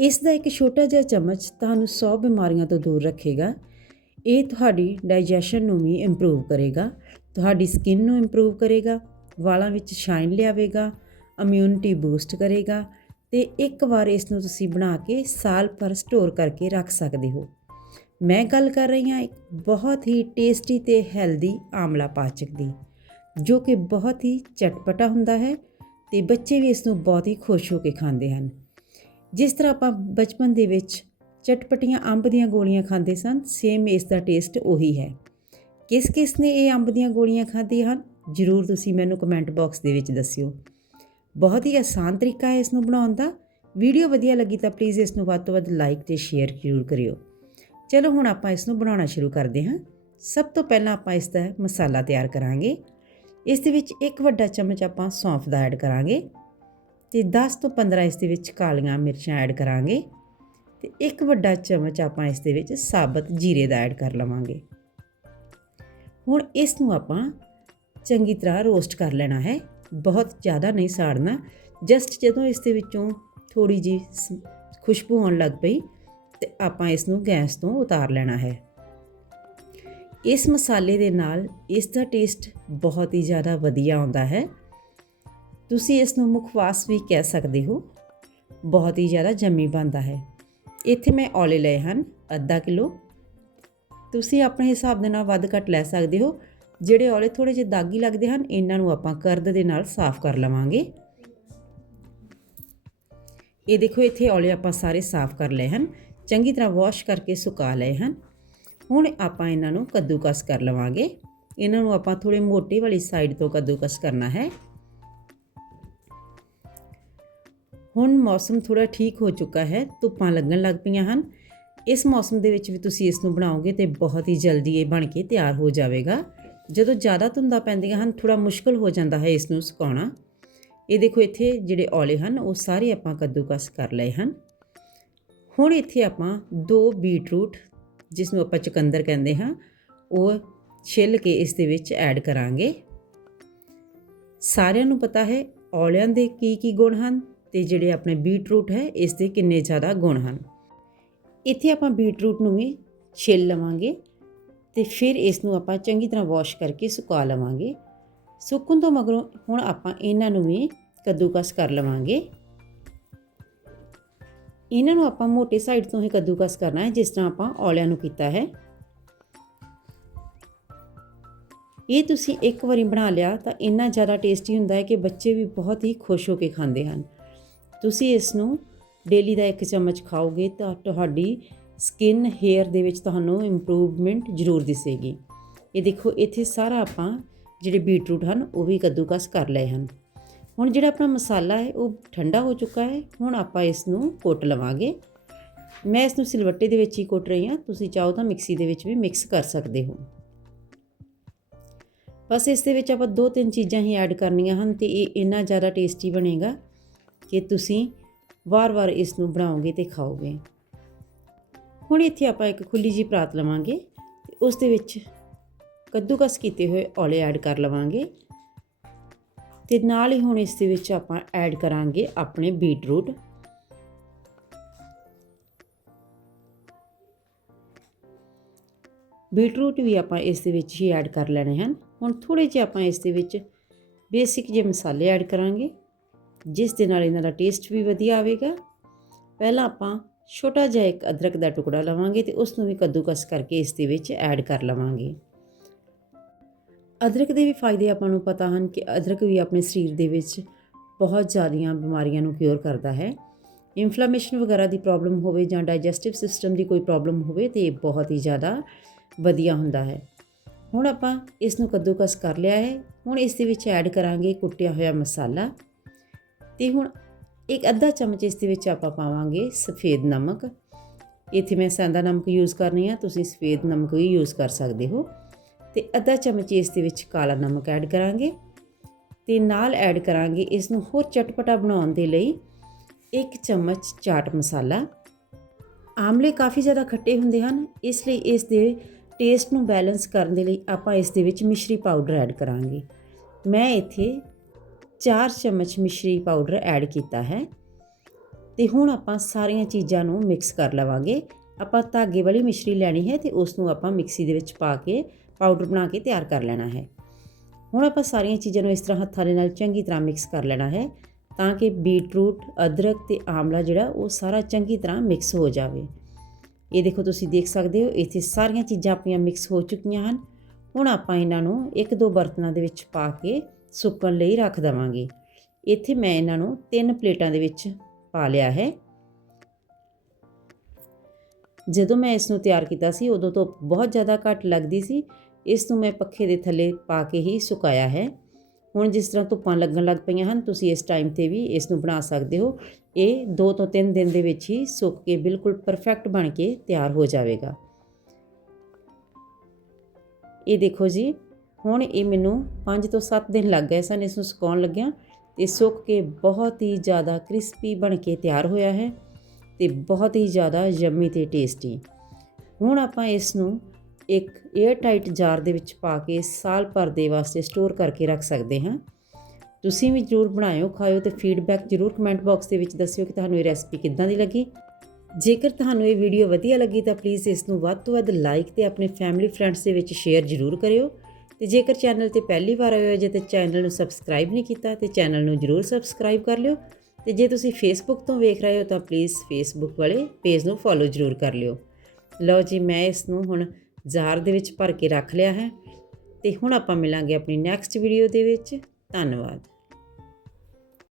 ਇਸ ਦਾ ਇੱਕ ਛੋਟਾ ਜਿਹਾ ਚਮਚ ਤੁਹਾਨੂੰ 100 ਬਿਮਾਰੀਆਂ ਤੋਂ ਦੂਰ ਰੱਖੇਗਾ। ਇਹ ਤੁਹਾਡੀ ਡਾਈਜੈਸ਼ਨ ਨੂੰ ਵੀ ਇੰਪਰੂਵ ਕਰੇਗਾ, ਤੁਹਾਡੀ ਸਕਿਨ ਨੂੰ ਇੰਪਰੂਵ ਕਰੇਗਾ, ਵਾਲਾਂ ਵਿੱਚ ਸ਼ਾਈਨ ਲਿਆਵੇਗਾ ਇਮਿਊਨਿਟੀ ਬੂਸਟ ਕਰੇਗਾ ਤੇ ਇੱਕ ਵਾਰ ਇਸ ਨੂੰ ਤੁਸੀਂ ਬਣਾ ਕੇ ਸਾਲ ਭਰ ਸਟੋਰ ਕਰਕੇ ਰੱਖ ਸਕਦੇ ਹੋ। ਮੈਂ ਗੱਲ ਕਰ ਰਹੀ ਹਾਂ ਇੱਕ ਬਹੁਤ ਹੀ ਟੇਸਟੀ ਤੇ ਹੈਲਦੀ ਆਮਲਾ ਪਾਚਕ ਦੀ, ਜੋ ਕਿ ਬਹੁਤ ਹੀ ਚਟਪਟਾ ਹੁੰਦਾ ਹੈ ਤੇ ਬੱਚੇ ਵੀ ਇਸ ਨੂੰ ਬਹੁਤ ਹੀ ਖੁਸ਼ ਹੋ ਕੇ ਖਾਂਦੇ ਹਨ। ਜਿਸ ਤਰ੍ਹਾਂ ਆਪਾਂ ਬਚਪਨ ਦੇ ਵਿੱਚ ਚਟਪਟੀਆਂ ਅੰਬ ਦੀਆਂ ਗੋਲੀਆਂ ਖਾਂਦੇ ਸਨ ਸੇਮ ਇਸ ਦਾ ਟੇਸਟ ਉਹੀ ਹੈ। ਕਿਸ ਕਿਸ ਨੇ ਇਹ ਅੰਬ ਦੀਆਂ ਗੋਲੀਆਂ ਖਾਧੀਆਂ ਹਨ? ਜਰੂਰ ਤੁਸੀਂ ਮੈਨੂੰ ਕਮੈਂਟ ਬਾਕਸ ਦੇ ਵਿੱਚ ਦੱਸਿਓ। ਬਹੁਤ ਹੀ ਆਸਾਨ ਤਰੀਕਾ ਹੈ ਇਸ ਨੂੰ ਬਣਾਉਣ ਦਾ। ਵੀਡੀਓ ਵਧੀਆ ਲੱਗੀ ਤਾਂ ਪਲੀਜ਼ ਇਸ ਨੂੰ ਵੱਧ ਤੋਂ ਵੱਧ ਲਾਈਕ ਤੇ ਸ਼ੇਅਰ ਜ਼ਰੂਰ ਕਰਿਓ। ਚਲੋ ਹੁਣ ਆਪਾਂ ਇਸ ਨੂੰ ਬਣਾਉਣਾ ਸ਼ੁਰੂ ਕਰਦੇ ਹਾਂ। ਸਭ ਤੋਂ ਪਹਿਲਾਂ ਆਪਾਂ ਇਸ ਦਾ ਮਸਾਲਾ ਤਿਆਰ ਕਰਾਂਗੇ। ਇਸ ਦੇ ਵਿੱਚ ਇੱਕ ਵੱਡਾ ਚਮਚ ਆਪਾਂ ਸੌਂਫ ਦਾ ਐਡ ਕਰਾਂਗੇ। ਤੇ 10 ਤੋਂ 15 ਇਸ ਦੇ ਵਿੱਚ ਕਾਲੀਆਂ ਮਿਰਚਾਂ ਐਡ ਕਰਾਂਗੇ ਤੇ ਇੱਕ ਵੱਡਾ ਚਮਚ ਆਪਾਂ ਇਸ ਦੇ ਵਿੱਚ ਸਾਬਤ ਜੀਰੇ ਦਾ ਐਡ ਕਰ ਲਵਾਂਗੇ। ਹੁਣ ਇਸ ਨੂੰ ਆਪਾਂ ਚੰਗੀ ਤਰ੍ਹਾਂ ਰੋਸਟ ਕਰ ਲੈਣਾ ਹੈ। ਬਹੁਤ ਜ਼ਿਆਦਾ ਨਹੀਂ ਸਾੜਨਾ। ਜਸਟ ਜਦੋਂ ਇਸ ਦੇ ਵਿੱਚੋਂ ਥੋੜੀ ਜੀ ਖੁਸ਼ਬੂ ਆਉਣ ਲੱਗ ਪਈ ਤੇ ਆਪਾਂ ਇਸ ਨੂੰ ਗੈਸ ਤੋਂ ਉਤਾਰ ਲੈਣਾ ਹੈ। ਇਸ ਮਸਾਲੇ ਦੇ ਨਾਲ ਇਸ ਦਾ ਟੇਸਟ ਬਹੁਤ ਹੀ ਜ਼ਿਆਦਾ ਵਧੀਆ ਆਉਂਦਾ ਹੈ। ਤੁਸੀਂ ਇਸ ਨੂੰ ਮੁਖਵਾਸ ਵੀ ਕਹਿ ਸਕਦੇ ਹੋ। ਬਹੁਤ ਹੀ ਜ਼ਿਆਦਾ ਜੰਮੀ ਬਣਦਾ ਹੈ। ਇੱਥੇ ਮੈਂ ਔਲੇ ਲਏ ਹਨ, ਅੱਧਾ ਕਿਲੋ। ਤੁਸੀਂ ਆਪਣੇ ਹਿਸਾਬ ਦੇ ਨਾਲ ਵੱਧ ਘੱਟ ਲੈ ਸਕਦੇ ਹੋ। ਜਿਹੜੇ ਔਲੇ ਥੋੜੇ ਜਿਹੇ ਦਾਗੀ ਲੱਗਦੇ ਹਨ, ਇਹਨਾਂ ਨੂੰ ਆਪਾਂ ਕਰਦ ਦੇ ਨਾਲ ਸਾਫ਼ ਕਰ ਲਵਾਂਗੇ। ਇਹ ਦੇਖੋ, ਇੱਥੇ ਔਲੇ ਆਪਾਂ ਸਾਰੇ ਸਾਫ਼ ਕਰ ਲਏ ਹਨ। ਚੰਗੀ ਤਰ੍ਹਾਂ ਵਾਸ਼ ਕਰਕੇ ਸੁਕਾ ਲਏ ਹਨ। ਹੁਣ ਆਪਾਂ ਇਹਨਾਂ ਨੂੰ ਕੱਦੂਕਸ ਕਰ ਲਵਾਂਗੇ। ਇਹਨਾਂ ਨੂੰ ਆਪਾਂ ਥੋੜੇ ਮੋਟੇ ਵਾਲੀ ਸਾਈਡ ਤੋਂ ਕੱਦੂਕਸ ਕਰਨਾ ਹੈ। ਹੁਣ ਮੌਸਮ ਥੋੜਾ ਠੀਕ ਹੋ ਚੁੱਕਾ ਹੈ, ਧੁੱਪਾਂ ਲੱਗਣ ਲੱਗ ਪਈਆਂ ਹਨ। ਇਸ ਮੌਸਮ ਦੇ ਵਿੱਚ ਵੀ ਤੁਸੀਂ ਇਸ ਨੂੰ ਬਣਾਓਗੇ ਤੇ ਬਹੁਤ ਹੀ ਜਲਦੀ ਇਹ ਬਣ ਕੇ ਤਿਆਰ ਹੋ ਜਾਵੇਗਾ। ਜਦੋਂ ਜ਼ਿਆਦਾ ਧੁੰਦਾਂ ਪੈਂਦੀਆਂ ਹਨ ਥੋੜਾ ਮੁਸ਼ਕਲ ਹੋ ਜਾਂਦਾ ਹੈ ਇਸ ਨੂੰ ਸੁਕਾਉਣਾ। ਇਹ ਦੇਖੋ, ਇੱਥੇ ਜਿਹੜੇ ਔਲੇ ਹਨ, ਉਹ ਸਾਰੇ ਆਪਾਂ ਕੱਦੂਕਸ ਕਰ ਲਏ ਹਨ। ਹੁਣ ਇੱਥੇ ਆਪਾਂ ਦੋ ਬੀਟਰੂਟ, ਜਿਸ ਨੂੰ ਆਪਾਂ ਚੁਕੰਦਰ ਕਹਿੰਦੇ ਹਾਂ, ਉਹ ਛਿੱਲ ਕੇ ਇਸ ਦੇ ਵਿੱਚ ਐਡ ਕਰਾਂਗੇ। ਸਾਰਿਆਂ ਨੂੰ ਪਤਾ ਹੈ ਔਲਿਆਂ ਦੇ ਕੀ ਕੀ ਗੁਣ ਹਨ। ਤੇ ਜਿਹੜੇ ਆਪਣੇ ਬੀਟਰੂਟ ਹੈ, ਇਸ ਦੇ ਕਿੰਨੇ ਜ਼ਿਆਦਾ ਗੁਣ ਹਨ। ਇੱਥੇ ਆਪਾਂ ਬੀਟਰੂਟ ਨੂੰ ਵੀ ਛਿੱਲ ਲਵਾਂਗੇ ਤੇ ਫਿਰ ਇਸ ਨੂੰ ਆਪਾਂ ਚੰਗੀ ਤਰ੍ਹਾਂ ਵਾਸ਼ ਕਰਕੇ ਸੁਕਾ ਲਵਾਂਗੇ। ਸੁੱਕਣ ਤੋਂ ਮਗਰੋਂ ਹੁਣ ਆਪਾਂ ਇਹਨਾਂ ਨੂੰ ਵੀ ਕੱਦੂਕਸ ਕਰ ਲਵਾਂਗੇ। ਇਹਨਾਂ ਨੂੰ ਆਪਾਂ ਮੋਟੇ ਸਾਈਡ ਤੋਂ ਹੀ ਕੱਦੂਕਸ ਕਰਨਾ ਹੈ, ਜਿਸ ਤਰ੍ਹਾਂ ਆਪਾਂ ਔਲਿਆਂ ਨੂੰ ਕੀਤਾ ਹੈ। ਇਹ ਤੁਸੀਂ ਇੱਕ ਵਾਰੀ ਬਣਾ ਲਿਆ ਤਾਂ ਇੰਨਾ ਜ਼ਿਆਦਾ ਟੇਸਟੀ ਹੁੰਦਾ ਹੈ ਕਿ ਬੱਚੇ ਵੀ ਬਹੁਤ ਹੀ ਖੁਸ਼ ਹੋ ਕੇ ਖਾਂਦੇ ਹਨ। ਤੁਸੀਂ ਇਸ ਨੂੰ ਡੇਲੀ ਦਾ ਇੱਕ ਚਮਚ ਖਾਓਗੇ ਤਾਂ ਤੁਹਾਡੀ ਸਕਿਨ ਹੇਅਰ ਦੇ ਵਿੱਚ ਤੁਹਾਨੂੰ ਇੰਪਰੂਵਮੈਂਟ ਜ਼ਰੂਰ ਦਿਸੇਗੀ। ਇਹ ਦੇਖੋ, ਇੱਥੇ ਸਾਰਾ ਆਪਾਂ ਜਿਹੜੇ ਬੀਟਰੂਟ ਹਨ, ਉਹ ਵੀ ਕੱਦੂਕਸ ਕਰ ਲਏ ਹਨ। ਹੁਣ ਜਿਹੜਾ ਆਪਣਾ ਮਸਾਲਾ ਹੈ, ਉਹ ਠੰਡਾ ਹੋ ਚੁੱਕਾ ਹੈ। ਹੁਣ ਆਪਾਂ ਇਸ ਨੂੰ ਕੁੱਟ ਲਵਾਂਗੇ। ਮੈਂ ਇਸ ਨੂੰ ਸਿਲਵੱਟੇ ਦੇ ਵਿੱਚ ਹੀ ਕੁੱਟ ਰਹੀ ਹਾਂ। ਤੁਸੀਂ ਚਾਹੋ ਤਾਂ ਮਿਕਸੀ ਦੇ ਵਿੱਚ ਵੀ ਮਿਕਸ ਕਰ ਸਕਦੇ ਹੋ। ਬਸ ਇਸ ਦੇ ਵਿੱਚ ਆਪਾਂ ਦੋ ਤਿੰਨ ਚੀਜ਼ਾਂ ਹੀ ਐਡ ਕਰਨੀਆਂ ਹਨ ਤੇ ਇਹ ਇੰਨਾ ਜ਼ਿਆਦਾ ਟੇਸਟੀ ਬਣੇਗਾ ਕਿ ਤੁਸੀਂ ਵਾਰ-ਵਾਰ ਇਸ ਨੂੰ ਬਣਾਓਗੇ ਤੇ ਖਾਓਗੇ। ਹੁਣ ਇੱਥੇ ਆਪਾਂ ਇੱਕ ਖੁੱਲੀ ਜੀ ਪਰਾਤ ਲਵਾਂਗੇ ਤੇ ਉਸ ਦੇ ਵਿੱਚ ਕੱਦੂਕਸ ਕੀਤੇ ਹੋਏ ਔਲੇ ਐਡ ਕਰ ਲਵਾਂਗੇ। ਤੇ ਨਾਲ ਹੀ ਹੁਣ ਇਸ ਦੇ ਵਿੱਚ ਆਪਾਂ ਐਡ ਕਰਾਂਗੇ ਆਪਣੇ ਬੀਟਰੂਟ। ਬੀਟਰੂਟ ਵੀ ਆਪਾਂ ਇਸ ਦੇ ਵਿੱਚ ਹੀ ਐਡ ਕਰ ਲੈਣੇ ਹਨ। ਹੁਣ ਥੋੜੇ ਜਿਹਾ ਆਪਾਂ ਇਸ ਦੇ ਵਿੱਚ ਬੇਸਿਕ ਜਿਹੇ ਮਸਾਲੇ ਐਡ ਕਰਾਂਗੇ। ਜਿਸ ਦੇ ਨਾਲ ਇਹਨਾਂ ਦਾ ਟੇਸਟ ਵੀ ਵਧੀਆ ਆਵੇਗਾ। ਪਹਿਲਾਂ ਆਪਾਂ ਛੋਟਾ ਜਿਹਾ ਇੱਕ ਅਦਰਕ ਦਾ ਟੁਕੜਾ ਲਵਾਂਗੇ ਤੇ ਉਸ ਨੂੰ ਵੀ ਕੱਦੂਕਸ ਕਰਕੇ ਇਸ ਦੇ ਵਿੱਚ ਐਡ ਕਰ ਲਵਾਂਗੇ। ਅਦਰਕ ਦੇ ਵੀ ਫਾਇਦੇ ਆਪਾਂ ਨੂੰ ਪਤਾ ਹਨ ਕਿ ਅਦਰਕ ਵੀ ਆਪਣੇ ਸਰੀਰ ਦੇ ਵਿੱਚ ਬਹੁਤ ਜ਼ਿਆਦੀਆਂ ਬਿਮਾਰੀਆਂ ਨੂੰ ਕਿਉਰ ਕਰਦਾ ਹੈ। ਇਨਫਲੇਮੇਸ਼ਨ ਵਗੈਰਾ ਦੀ ਪ੍ਰੋਬਲਮ ਹੋਵੇ ਜਾਂ ਡਾਈਜੈਸਟਿਵ ਸਿਸਟਮ ਦੀ ਕੋਈ ਪ੍ਰੋਬਲਮ ਹੋਵੇ ਤੇ ਇਹ ਬਹੁਤ ਹੀ ਜ਼ਿਆਦਾ ਵਧੀਆ ਹੁੰਦਾ ਹੈ। ਹੁਣ ਆਪਾਂ ਇਸ ਨੂੰ ਕੱਦੂਕਸ ਕਰ ਲਿਆ ਹੈ। ਹੁਣ ਇਸ ਦੇ ਵਿੱਚ ਐਡ ਕਰਾਂਗੇ ਕੁੱਟਿਆ ਹੋਇਆ ਮਸਾਲਾ। ਤੇ ਹੁਣ ਇੱਕ ਅੱਧਾ ਚਮਚ ਇਸ ਦੇ ਵਿੱਚ ਆਪਾਂ ਪਾਵਾਂਗੇ ਸਫੇਦ ਨਮਕ। ਇੱਥੇ ਮੈਂ ਸੈਂਦਾ ਨਮਕ ਯੂਜ਼ ਕਰਨੀ ਆ, ਤੁਸੀਂ ਸਫੇਦ ਨਮਕ ਵੀ ਯੂਜ਼ ਕਰ ਸਕਦੇ ਹੋ। ਤੇ ਅੱਧਾ ਚਮਚ ਇਸ ਦੇ ਵਿੱਚ ਕਾਲਾ ਨਮਕ ਐਡ ਕਰਾਂਗੇ। ਤੇ ਨਾਲ ਐਡ ਕਰਾਂਗੇ ਇਸ ਨੂੰ ਹੋਰ ਚਟਪਟਾ ਬਣਾਉਣ ਦੇ ਲਈ ਇੱਕ ਚਮਚ ਚਾਟ ਮਸਾਲਾ। ਆਮਲੇ ਕਾਫੀ ਜ਼ਿਆਦਾ ਖੱਟੇ ਹੁੰਦੇ ਹਨ, ਇਸ ਲਈ ਇਸ ਦੇ ਟੇਸਟ ਨੂੰ ਬੈਲੈਂਸ ਕਰਨ ਦੇ ਲਈ ਆਪਾਂ ਇਸ ਦੇ ਵਿੱਚ ਮਿਸ਼ਰੀ ਪਾਊਡਰ ਐਡ ਕਰਾਂਗੇ। ਮੈਂ ਇੱਥੇ 4 ਚਮਚ ਮਿਸ਼ਰੀ ਪਾਊਡਰ ਐਡ ਕੀਤਾ ਹੈ। ਤੇ ਹੁਣ ਆਪਾਂ ਸਾਰੀਆਂ ਚੀਜ਼ਾਂ ਨੂੰ ਮਿਕਸ ਕਰ ਲਵਾਂਗੇ। ਆਪਾਂ ਧਾਗੇ ਵਾਲੀ ਮਿਸ਼ਰੀ ਲੈਣੀ ਹੈ ਤੇ ਉਸ ਨੂੰ ਆਪਾਂ ਮਿਕਸੀ ਦੇ ਵਿੱਚ ਪਾ ਕੇ, ਪਾਊਡਰ ਬਣਾ ਕੇ ਤਿਆਰ ਕਰ ਲੈਣਾ ਹੈ। ਹੁਣ ਆਪਾਂ ਸਾਰੀਆਂ ਚੀਜ਼ਾਂ ਨੂੰ ਇਸ ਤਰ੍ਹਾਂ ਹੱਥਾਂ ਦੇ ਨਾਲ ਚੰਗੀ ਤਰ੍ਹਾਂ ਮਿਕਸ ਕਰ ਲੈਣਾ ਹੈ ਤਾਂ ਕਿ ਬੀਟਰੂਟ, ਅਦਰਕ ਤੇ ਆਮਲਾ ਜਿਹੜਾ ਉਹ ਸਾਰਾ ਚੰਗੀ ਤਰ੍ਹਾਂ ਮਿਕਸ ਹੋ ਜਾਵੇ। ਇਹ ਦੇਖੋ ਤੁਸੀਂ ਦੇਖ ਸਕਦੇ ਹੋ, ਇੱਥੇ ਸਾਰੀਆਂ ਚੀਜ਼ਾਂ ਆਪਣੀਆਂ ਮਿਕਸ ਹੋ ਚੁੱਕੀਆਂ ਹਨ। ਹੁਣ ਆਪਾਂ ਇਹਨਾਂ ਨੂੰ ਇੱਕ ਦੋ ਬਰਤਨਾਂ ਦੇ ਵਿੱਚ ਪਾ ਕੇ ਸੁੱਕਣ ਲਈ ਰੱਖ ਦਵਾਂਗੇ। ਇੱਥੇ ਮੈਂ ਇਹਨਾਂ ਨੂੰ ਤਿੰਨ ਪਲੇਟਾਂ ਦੇ ਵਿੱਚ ਪਾ ਲਿਆ ਹੈ। ਜਦੋਂ ਮੈਂ ਇਸ ਨੂੰ ਤਿਆਰ ਕੀਤਾ ਸੀ, ਉਦੋਂ ਤੋਂ ਬਹੁਤ ਜ਼ਿਆਦਾ ਘੱਟ ਲੱਗਦੀ ਸੀ। ਇਸ ਨੂੰ ਮੈਂ ਪੱਖੇ ਦੇ ਥੱਲੇ ਪਾ ਕੇ ਹੀ ਸੁਕਾਇਆ ਹੈ। ਹੁਣ ਜਿਸ ਤਰ੍ਹਾਂ ਧੁੱਪਾਂ ਲੱਗਣ ਲੱਗ ਪਈਆਂ ਹਨ, ਤੁਸੀਂ ਇਸ ਟਾਈਮ ਤੇ ਵੀ ਇਸ ਨੂੰ ਬਣਾ ਸਕਦੇ ਹੋ। ਇਹ 2 ਤੋਂ 3 ਦਿਨ ਦੇ ਵਿੱਚ ਹੀ ਸੁੱਕ ਕੇ ਬਿਲਕੁਲ ਪਰਫੈਕਟ ਬਣ ਕੇ ਤਿਆਰ ਹੋ ਜਾਵੇਗਾ। ਇਹ ਦੇਖੋ ਜੀ ਹੁਣ ਇਹ ਮੈਨੂੰ 5 ਤੋਂ 7 ਦਿਨ ਲੱਗ ਗਏ ਸਨ ਇਸ ਨੂੰ ਸੁਕਾਉਣ ਲੱਗਿਆ ਤੇ ਸੁੱਕ ਕੇ ਬਹੁਤ ਹੀ ਜ਼ਿਆਦਾ ਕ੍ਰਿਸਪੀ ਬਣ ਕੇ ਤਿਆਰ ਹੋਇਆ ਹੈ ਤੇ ਬਹੁਤ ਹੀ ਜ਼ਿਆਦਾ ਯੰਮੀ ਤੇ ਟੇਸਟੀ। ਹੁਣ ਆਪਾਂ ਇਸ ਨੂੰ ਇੱਕ 에ਅਰ ਟਾਈਟ ਜਾਰ ਦੇ ਵਿੱਚ ਪਾ ਕੇ ਸਾਲ ਭਰ ਦੇ ਵਾਸਤੇ ਸਟੋਰ ਕਰਕੇ ਰੱਖ ਸਕਦੇ ਹਾਂ। ਤੁਸੀਂ ਵੀ ਜ਼ਰੂਰ ਬਣਾਇਓ, ਖਾਇਓ ਤੇ ਫੀਡਬੈਕ ਜ਼ਰੂਰ ਕਮੈਂਟ ਬਾਕਸ ਦੇ ਵਿੱਚ ਦੱਸਿਓ ਕਿ ਤੁਹਾਨੂੰ ਇਹ ਰੈਸਪੀ ਕਿੱਦਾਂ ਦੀ ਲੱਗੀ। ਜੇਕਰ ਤੁਹਾਨੂੰ ਇਹ ਵੀਡੀਓ ਵਧੀਆ ਲੱਗੀ ਤਾਂ ਪਲੀਜ਼ ਇਸ ਨੂੰ ਵੱਧ ਤੋਂ ਵੱਧ ਲਾਈਕ ਤੇ ਆਪਣੇ ਫੈਮਿਲੀ ਫਰੈਂਡਸ ਦੇ ਵਿੱਚ ਸ਼ੇਅਰ ਜ਼ਰੂਰ ਕਰਿਓ। ਤੇ ਜੇਕਰ ਚੈਨਲ ਤੇ ਪਹਿਲੀ ਵਾਰ ਆਏ ਹੋ ਜੇ ਤੇ ਚੈਨਲ ਨੂੰ ਸਬਸਕ੍ਰਾਈਬ ਨਹੀਂ ਕੀਤਾ ਤੇ ਚੈਨਲ ਨੂੰ ਜ਼ਰੂਰ ਸਬਸਕ੍ਰਾਈਬ ਕਰ ਲਿਓ। ਤੇ ਜੇ ਤੁਸੀਂ ਫੇਸਬੁੱਕ ਤੋਂ ਵੇਖ ਰਹੇ ਹੋ ਤਾਂ ਪਲੀਜ਼ ਫੇਸਬੁੱਕ ਵਾਲੇ ਪੇਜ ਨੂੰ ਫੋਲੋ ਜ਼ਰੂਰ ਕਰ ਲਿਓ। ਲਓ ਜੀ, ਮੈਂ ਇਸ ਨੂੰ ਹੁਣ ਜ਼ਾਰ ਦੇ ਵਿੱਚ ਭਰ ਕੇ ਰੱਖ ਲਿਆ ਹੈ। ਤੇ ਹੁਣ ਆਪਾਂ ਮਿਲਾਂਗੇ ਆਪਣੀ ਨੈਕਸਟ ਵੀਡੀਓ ਦੇ ਵਿੱਚ। ਧੰਨਵਾਦ।